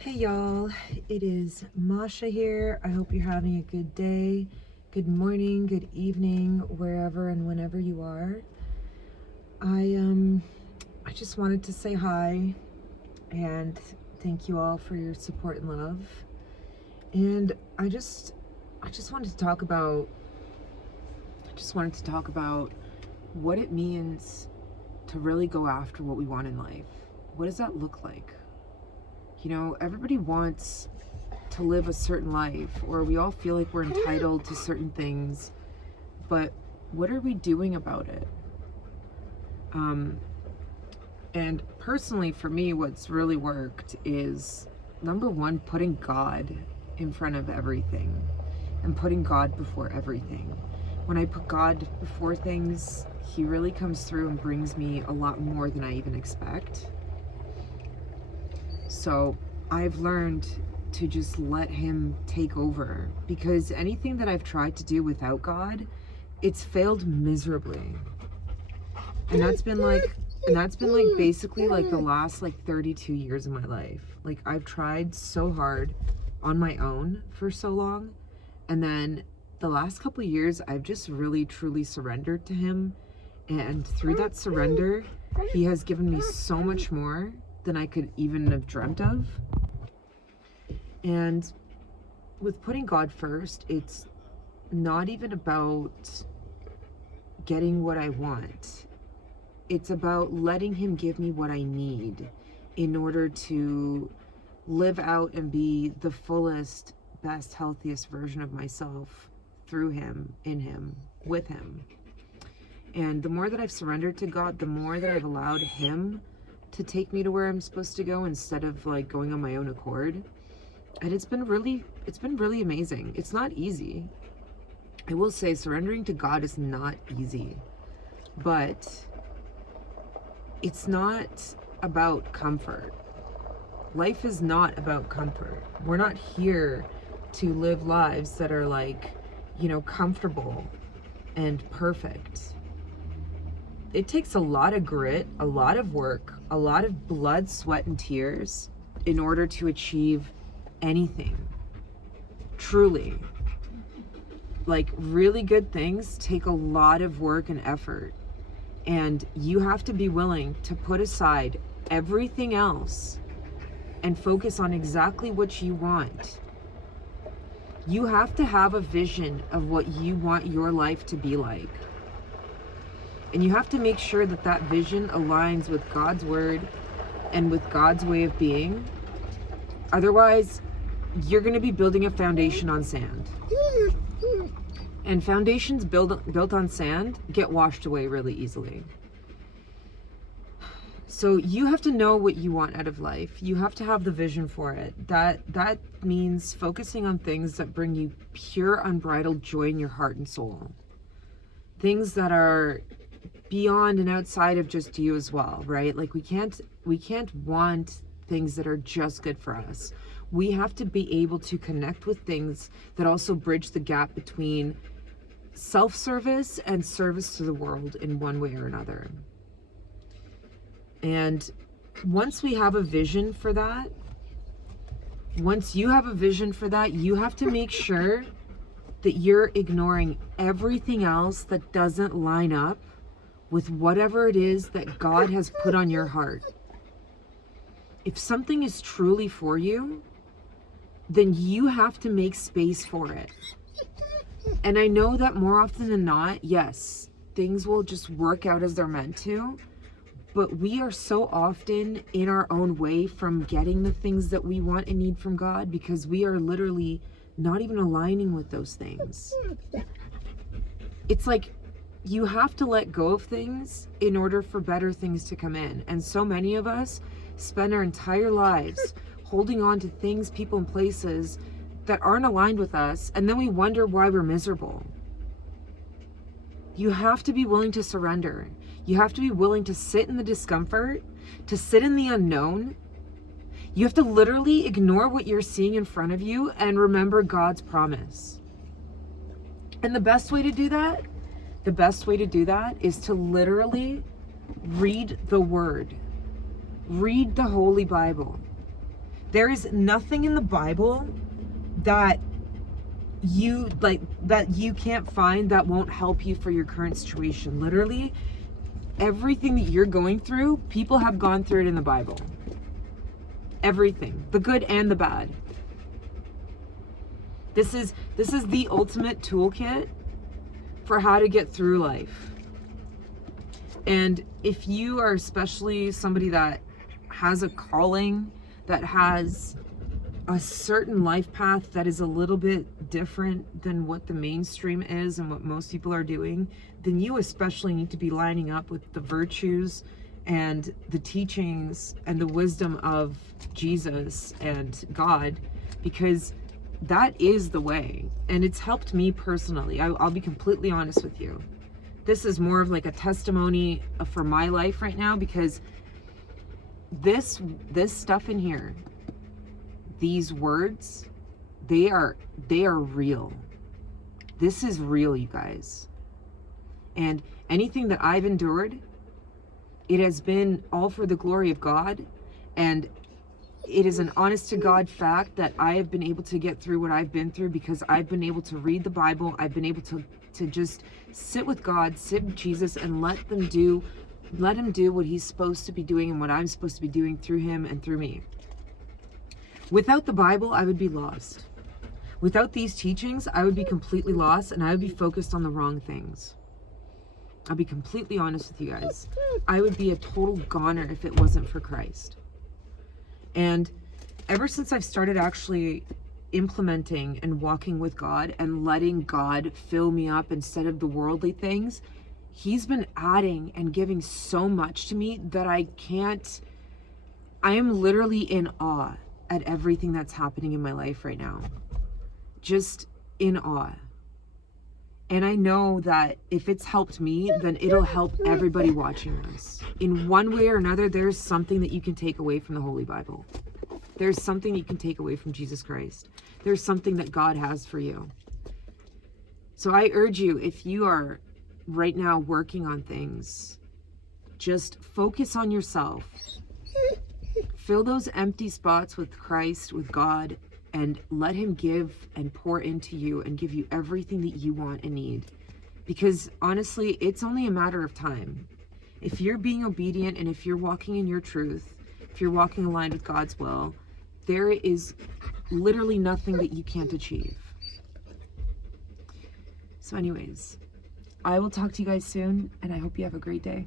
Hey y'all, it is Masha here. I hope you're having a good day, good morning, good evening, wherever and whenever you are. I just wanted to say hi and thank you all for your support and love. And I just wanted to talk about what it means to really go after what we want in life. What does that look like? You know, everybody wants to live a certain life, or we all feel like we're entitled to certain things, but what are we doing about it? And personally, for me, what's really worked is, number one, putting God in front of everything and putting God before everything. When I put God before things, He really comes through and brings me a lot more than I even expect. So I've learned to just let Him take over, because anything that I've tried to do without God, it's failed miserably. And that's been basically like the last 32 years of my life. Like, I've tried so hard on my own for so long, and then the last couple of years I've just really truly surrendered to Him, and through that surrender He has given me so much more than I could even have dreamt of. And with putting God first, it's not even about getting what I want. It's about letting Him give me what I need in order to live out and be the fullest, best, healthiest version of myself through Him, in Him, with Him. And the more that I've surrendered to God, the more that I've allowed Him to take me to where I'm supposed to go instead of going on my own accord. And it's been really amazing. It's not easy. I will say surrendering to God is not easy, but it's not about comfort. Life is not about comfort. We're not here to live lives that are comfortable and perfect. It takes a lot of grit, a lot of work, a lot of blood, sweat, and tears in order to achieve anything. Truly. Really good things take a lot of work and effort. And you have to be willing to put aside everything else and focus on exactly what you want. You have to have a vision of what you want your life to be like. And you have to make sure that that vision aligns with God's word and with God's way of being. Otherwise, you're going to be building a foundation on sand. And foundations built on sand get washed away really easily. So you have to know what you want out of life. You have to have the vision for it. That means focusing on things that bring you pure, unbridled joy in your heart and soul. Things that are beyond and outside of just you as well, right? We can't want things that are just good for us. We have to be able to connect with things that also bridge the gap between self-service and service to the world in one way or another. And once we have a vision for that, once you have a vision for that, you have to make sure that you're ignoring everything else that doesn't line up with whatever it is that God has put on your heart. If something is truly for you, then you have to make space for it. And I know that more often than not, yes, things will just work out as they're meant to, but we are so often in our own way from getting the things that we want and need from God because we are literally not even aligning with those things. It's like you have to let go of things in order for better things to come in. And so many of us spend our entire lives holding on to things, people, and places that aren't aligned with us, and then we wonder why we're miserable. You have to be willing to surrender. You have to be willing to sit in the discomfort, to sit in the unknown. You have to literally ignore what you're seeing in front of you and remember God's promise. And the best way to do that is to literally read the Word. Read the Holy Bible. There is nothing in the Bible that you can't find that won't help you for your current situation. Literally, everything that you're going through, people have gone through it in the Bible. Everything, the good and the bad. This is the ultimate toolkit for how to get through life. And if you are especially somebody that has a calling, that has a certain life path that is a little bit different than what the mainstream is and what most people are doing, then you especially need to be lining up with the virtues and the teachings and the wisdom of Jesus and God, because that is the way. And it's helped me personally. I'll be completely honest with you. This is more of like a testimony for my life right now, because this stuff in here, these words, they are real. This is real, you guys. And anything that I've endured, it has been all for the glory of God. And it is an honest to God fact that I have been able to get through what I've been through because I've been able to read the Bible. I've been able to just sit with God, sit with Jesus, and let him do what he's supposed to be doing and what I'm supposed to be doing through him and through me. Without the Bible, I would be lost. Without these teachings, I would be completely lost, and I would be focused on the wrong things. I'll be completely honest with you guys. I would be a total goner if it wasn't for Christ. And ever since I've started actually implementing and walking with God and letting God fill me up instead of the worldly things, he's been adding and giving so much to me that I am literally in awe at everything that's happening in my life right now. Just in awe. And I know that if it's helped me, then it'll help everybody watching this. In one way or another, there's something that you can take away from the Holy Bible. There's something you can take away from Jesus Christ. There's something that God has for you. So I urge you, if you are right now working on things, just focus on yourself. Fill those empty spots with Christ, with God, and let him give and pour into you and give you everything that you want and need. Because honestly, it's only a matter of time. If you're being obedient and if you're walking in your truth, if you're walking aligned with God's will, there is literally nothing that you can't achieve. So anyways, I will talk to you guys soon, and I hope you have a great day.